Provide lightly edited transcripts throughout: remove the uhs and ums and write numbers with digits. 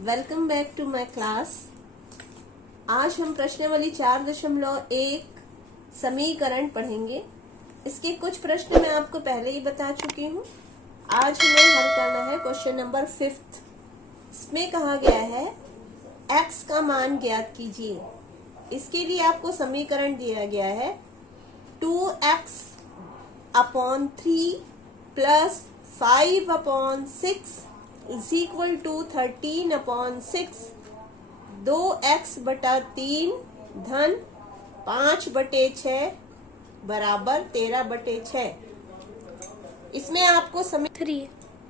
Welcome back to my class. आज हम प्रश्नावली 4.1 समीकरण पढ़ेंगे। इसके कुछ प्रश्न मैं आपको पहले ही बता चुकी हूँ। आज हमें हल करना है क्वेश्चन नंबर 5। इसमें कहा गया है x का मान ज्ञात कीजिए। इसके लिए आपको समीकरण दिया गया है 2x/3 plus 5/6 is equal to 13/6। 2x/3 धन 5/6 बराबर 13/6। इसमें आपको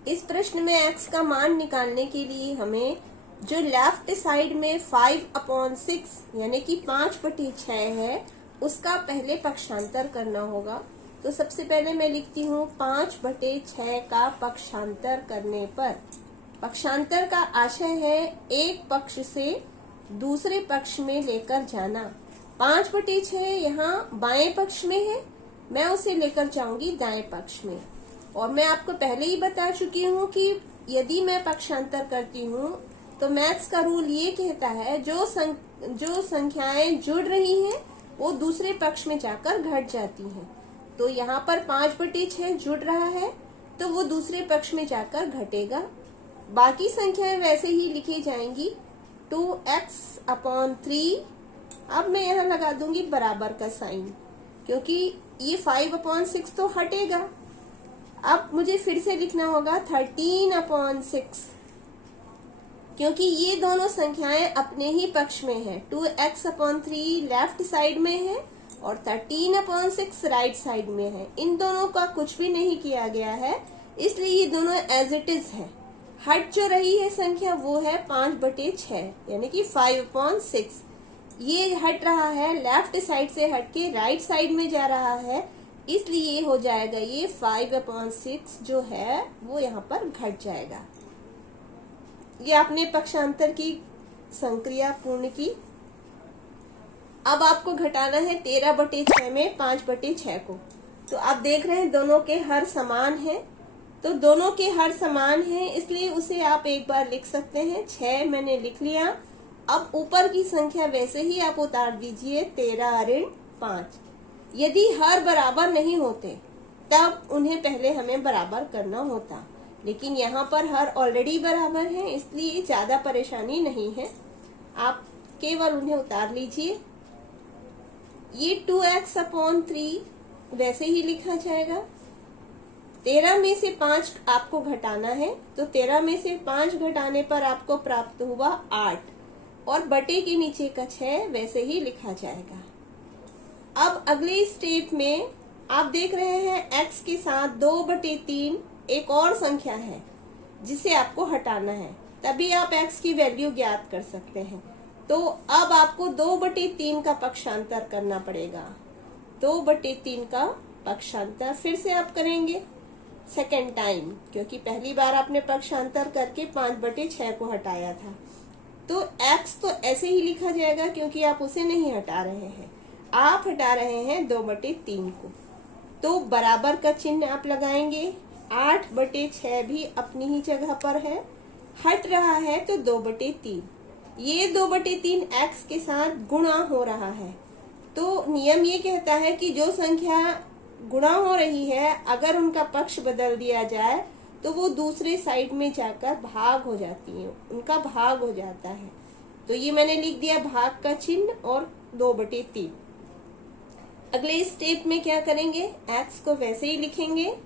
इस प्रश्न में x का मान निकालने के लिए हमें जो लेफ्ट साइड में 5/6 यानी कि 5/6 है उसका पहले पक्षांतर करना होगा। तो सबसे पहले मैं लिखती हूँ 5/6 का पक्षांतर करने पर। पक्षांतर का आशय है एक पक्ष से दूसरे पक्ष में लेकर जाना। 5/6 यहाँ बाएं पक्ष में है, मैं उसे लेकर जाऊंगी दाएं पक्ष में। और मैं आपको पहले ही बता चुकी हूँ कि यदि मैं पक्षांतर करती हूँ तो मैथ्स का रूल ये कहता है जो संख्याएं जुड़ रही हैं वो दूसरे पक्ष में जाकर घट जाती हैं। तो यहाँ पर 5/6 जुड़ रहा है तो वो दूसरे पक्ष में जाकर घटेगा। बाकी संख्याएं वैसे ही लिखी जाएंगी 2x/3। अब मैं यहाँ लगा दूंगी बराबर का साइन, क्योंकि ये 5/6 तो हटेगा। अब मुझे फिर से लिखना होगा 13/6, क्योंकि ये दोनों संख्याएं अपने ही पक्ष में है। 2x/3 लेफ्ट साइड में है और 13/6 राइट साइड में है। इन दोनों का कुछ भी नहीं किया गया है, इसलिए ये दोनों एज इट इज है। हट जो रही है संख्या वो है 5/6 यानी कि 5/6। ये हट रहा है लेफ्ट साइड से हट के राइट साइड में जा रहा है, इसलिए ये हो जाएगा ये 5/6 जो है वो यहाँ पर घट जाएगा। ये आपने पक्षांतर की संक्रिया पूर्ण की। अब आपको घटाना है 13/6 में 5/6 को। तो आप देख रहे हैं दोनों के हर समान है, तो दोनों के हर समान है इसलिए उसे आप एक बार लिख सकते हैं। 6 मैंने लिख लिया। अब ऊपर की संख्या वैसे ही आप उतार दीजिए 13-5। यदि हर बराबर नहीं होते तब उन्हें पहले हमें बराबर करना होता, लेकिन यहाँ पर हर ऑलरेडी बराबर है इसलिए ज्यादा परेशानी नहीं है। आप केवल उन्हें उतार लीजिए। ये 2x/3 वैसे ही लिखा जाएगा। 13 में से 5 आपको घटाना है, तो 13 में से 5 घटाने पर आपको प्राप्त हुआ 8 और बटे के नीचे का 6 वैसे ही लिखा जाएगा। अब अगले स्टेप में आप देख रहे हैं x के साथ 2/3 एक और संख्या है जिसे आपको हटाना है, तभी आप x की वैल्यू ज्ञात कर सकते हैं। तो अब आपको 2/3 का पक्षांतर करना पड़ेगा। 2/3 का पक्षांतर फिर से आप करेंगे सेकेंड टाइम, क्योंकि पहली बार आपने पक्षांतर करके 5/6 को हटाया था। तो x तो ऐसे ही लिखा जाएगा क्योंकि आप उसे नहीं हटा रहे हैं, आप हटा रहे हैं 2/3 को। तो बराबर का चिन्ह आप लगाएंगे। 8/6 भी अपनी ही जगह पर है, हट रहा है तो 2/3। ये 2/3 x के साथ गुणा हो रहा है। तो नियम ये कहता है कि जो संख्या गुणा हो रही है अगर उनका पक्ष बदल दिया जाए तो वो दूसरे साइड में जाकर भाग हो जाती है, उनका भाग हो जाता है। तो ये मैंने लिख दिया भाग का चिन्ह और 2/3। अगले स्टेप में क्या करेंगे, x को वैसे ही लिखेंगे।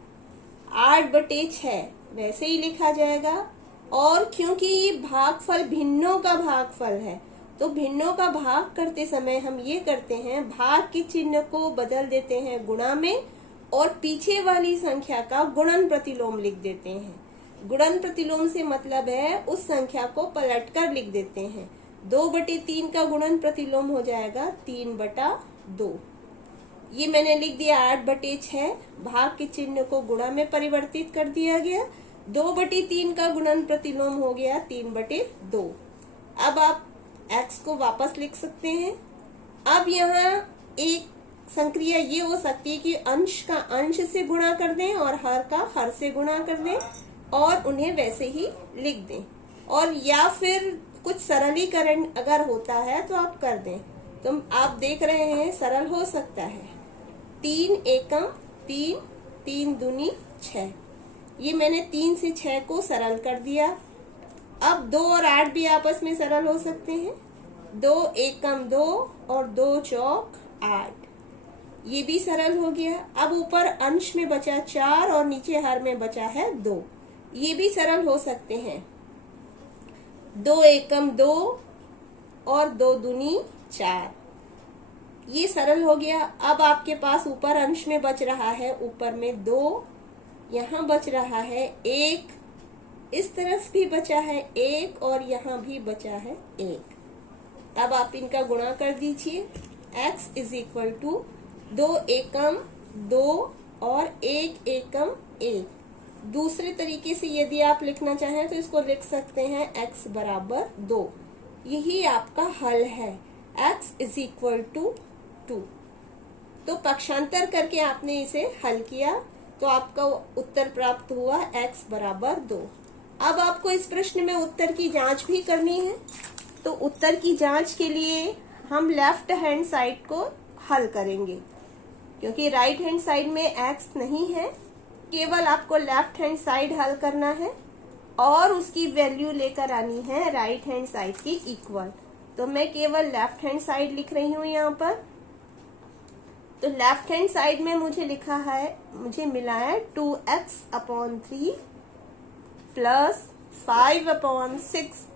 8/6 वैसे ही लिखा जाएगा। और क्योंकि ये भागफल भिन्नों का भागफल है तो भिन्नों का भाग करते समय हम ये करते हैं भाग के चिन्ह को बदल देते हैं गुणा में और पीछे वाली संख्या का गुणन प्रतिलोम लिख देते हैं। गुणन प्रतिलोम से मतलब है उस संख्या को पलटकर लिख देते हैं। 2/3 का गुणन प्रतिलोम हो जाएगा 3/2। ये मैंने लिख दिया 8/6। भाग के चिन्ह को गुणा में परिवर्तित कर दिया गया। 2/3 का गुणन प्रतिलोम हो गया 3/2। अब आप x को वापस लिख सकते हैं। अब यहाँ एक संक्रिया ये हो सकती है कि अंश का अंश से गुणा कर दें और हर का हर से गुणा कर दें और उन्हें वैसे ही लिख दें। और या फिर कुछ सरलीकरण अगर होता है तो आप कर दें। तो आप देख रहे हैं सरल हो सकता है। 3 एकम 3, 3 दूनी 6। ये मैंने 3 से 6 को सरल कर दिया। अब 2 और 8 भी आपस में सरल हो सकते हैं। 2 एकम 2 और 2 चौक 8, ये भी सरल हो गया। अब ऊपर अंश में बचा 4 और नीचे हर में बचा है 2, ये भी सरल हो सकते हैं। 2 एकम 2 और 2 दूनी 4, ये सरल हो गया। अब आपके पास ऊपर अंश में बच रहा है, ऊपर में 2, यहाँ बच रहा है 1, इस तरफ भी बचा है 1 और यहाँ भी बचा है 1। अब आप इनका गुणा कर दीजिए। x इज इक्वल टू 2 एकम 2 और 1 एकम 1। दूसरे तरीके से यदि आप लिखना चाहें तो इसको लिख सकते हैं x बराबर 2। यही आपका हल है, x इज इक्वल टू 2। तो पक्षांतर करके आपने इसे हल किया तो आपका उत्तर प्राप्त हुआ x बराबर 2। अब आपको इस प्रश्न में उत्तर की जांच भी करनी है। तो उत्तर की जांच के लिए हम लेफ्ट हैंड साइड को हल करेंगे, क्योंकि राइट हैंड साइड में x नहीं है। केवल आपको लेफ्ट हैंड साइड हल करना है और उसकी वैल्यू लेकर आनी है राइट हैंड साइड की इक्वल। तो मैं केवल लेफ्ट हैंड साइड लिख रही हूं यहाँ पर। तो लेफ्ट हैंड साइड में मुझे मिला है 2x/3 प्लस 5/6,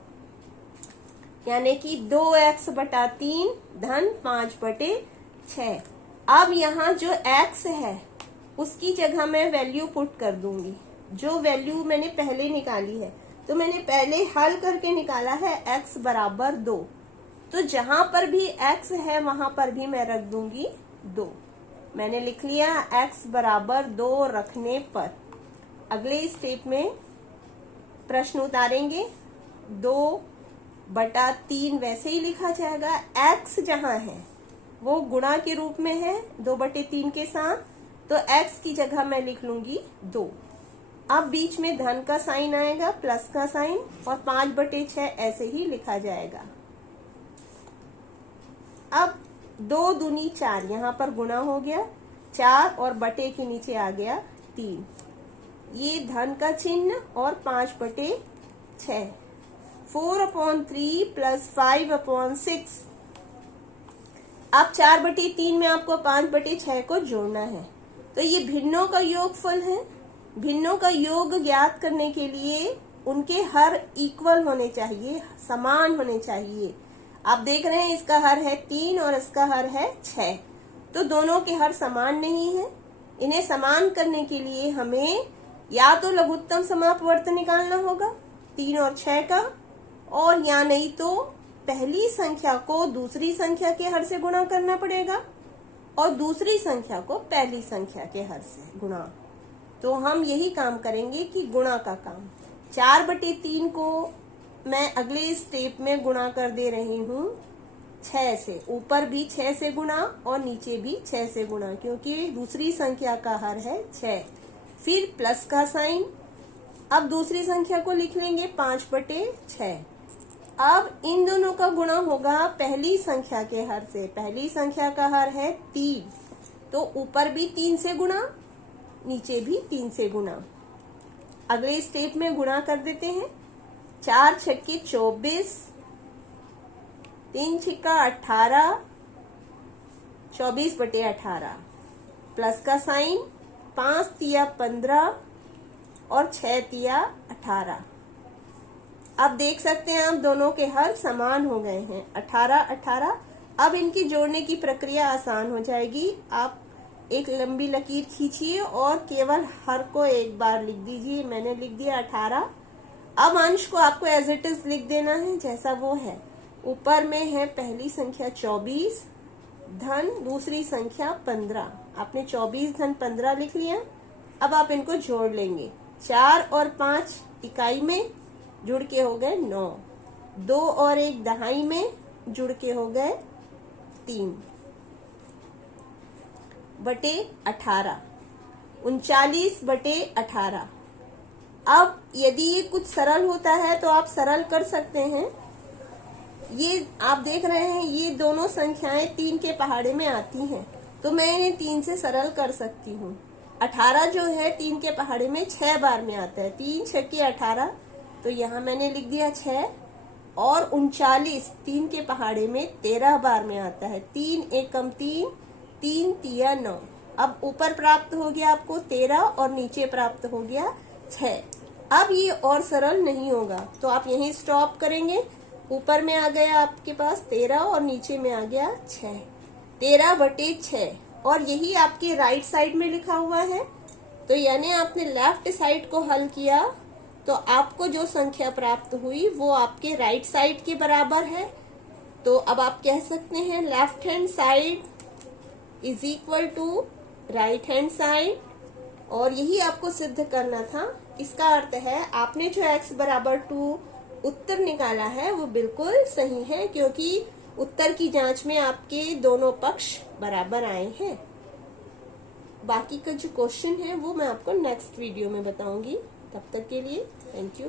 यानी कि 2x/3 धन 5/6। अब यहाँ जो x है उसकी जगह मैं वैल्यू पुट कर दूंगी, जो वैल्यू मैंने पहले निकाली है। तो मैंने पहले हल करके निकाला है x बराबर 2, तो जहां पर भी x है वहां पर भी मैं रख दूंगी 2। मैंने लिख लिया x बराबर 2 रखने पर अगले स्टेप में प्रश्न उतारेंगे। 2/3 वैसे ही लिखा जाएगा। x जहां है वो गुणा के रूप में है 2/3 के साथ, तो x की जगह मैं लिख लूंगी 2। अब बीच में धन का साइन आएगा, प्लस का साइन, और 5/6 ऐसे ही लिखा जाएगा। अब 2 दूनी 4, यहाँ पर गुणा हो गया 4 और बटे के नीचे आ गया 3, ये धन का चिन्ह और 5/6। 4/3 प्लस 5/6। अब 4/3 में आपको 5/6 को जोड़ना है। तो ये भिन्नों का योगफल है। भिन्नों का योग ज्ञात करने के लिए उनके हर इक्वल होने चाहिए, समान होने चाहिए। आप देख रहे हैं इसका हर है 3 और इसका हर है 6, तो दोनों के हर समान नहीं है। इन्हें समान करने के लिए हमें या तो लघुत्तम समापवर्त निकालना होगा 3 और 6 का, और या नहीं तो पहली संख्या को दूसरी संख्या के हर से गुणा करना पड़ेगा और दूसरी संख्या को पहली संख्या के हर से गुणा। तो हम यही काम करेंगे कि गुणा का काम। 4/3 को मैं अगले स्टेप में गुणा कर दे रही हूँ 6 से। ऊपर भी 6 से गुणा और नीचे भी 6 से गुणा, क्योंकि दूसरी संख्या का हर है 6। फिर प्लस का साइन। अब दूसरी संख्या को लिख लेंगे 5/6। अब इन दोनों का गुणा होगा पहली संख्या के हर से। पहली संख्या का हर है 3, तो ऊपर भी 3 से गुणा, नीचे भी 3 से गुणा। अगले स्टेप में गुणा कर देते हैं। 4 छक्के 24, 3 छिक्का 18, 24/18, प्लस का साइन, 5 तिया 15 और 6 तिया 18। अब देख सकते हैं आप दोनों के हर समान हो गए हैं 18/18। अब इनकी जोड़ने की प्रक्रिया आसान हो जाएगी। आप एक लंबी लकीर खींचिए और केवल हर को एक बार लिख दीजिए। मैंने लिख दिया 18। अब अंश को आपको एज इट इज लिख देना है जैसा वो है। ऊपर में है पहली संख्या 24 धन दूसरी संख्या 15। आपने 24 धन 15 लिख लिया। अब आप इनको जोड़ लेंगे। 4 और 5 इकाई में जुड़ के हो गए 9। 2 और 1 दहाई में जुड़ के हो गए 3/18। 39/18। अब यदि ये कुछ सरल होता है तो आप सरल कर सकते हैं। ये आप देख रहे हैं ये दोनों संख्याएं 3 के पहाड़े में आती हैं, तो मैं इन्हें 3 से सरल कर सकती हूँ। 18 जो है 3 के पहाड़े में 6 बार में आता है, 3 छक्के 18, तो यहाँ मैंने लिख दिया 6। और 39 3 के पहाड़े में 13 बार में आता है, 3 एकम 3, 3 तिया 9। अब ऊपर प्राप्त हो गया आपको 13 और नीचे प्राप्त हो गया 6। अब ये और सरल नहीं होगा, तो आप यहीं स्टॉप करेंगे। ऊपर में आ गया आपके पास 13 और नीचे में आ गया 6, 13/6, और यही आपके राइट साइड में लिखा हुआ है। तो यानी आपने लेफ्ट साइड को हल किया तो आपको जो संख्या प्राप्त हुई वो आपके राइट साइड के बराबर है। तो अब आप कह सकते हैं left hand side is equal to right hand side, और यही आपको सिद्ध करना था। इसका अर्थ है आपने जो x बराबर 2 उत्तर निकाला है वो बिल्कुल सही है, क्योंकि उत्तर की जांच में आपके दोनों पक्ष बराबर आए हैं। बाकी का जो क्वेश्चन है वो मैं आपको नेक्स्ट वीडियो में बताऊंगी। तब तक के लिए थैंक यू।